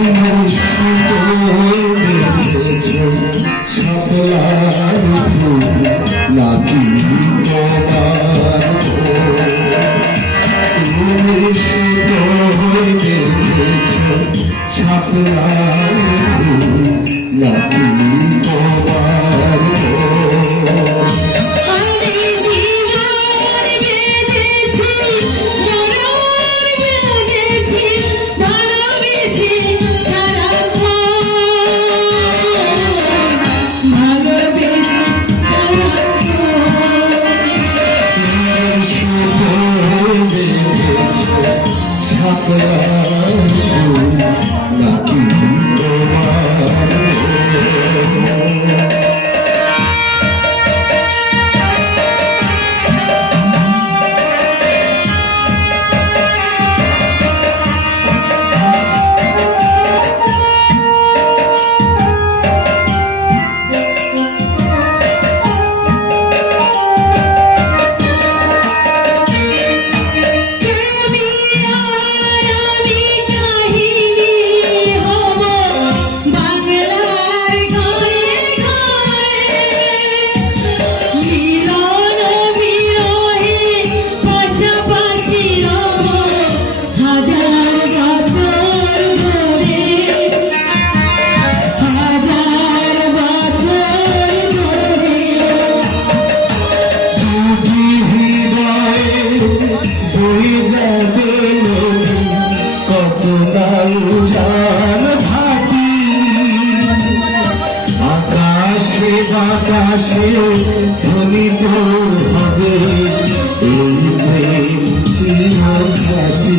আমার সাপলার ফুল নাকি তোমার তুমি সুতোয় দেখেছ সাপলার ফুল নাকি বাতাসে ধ্বনিত হবে এই প্রেম চিরখাটি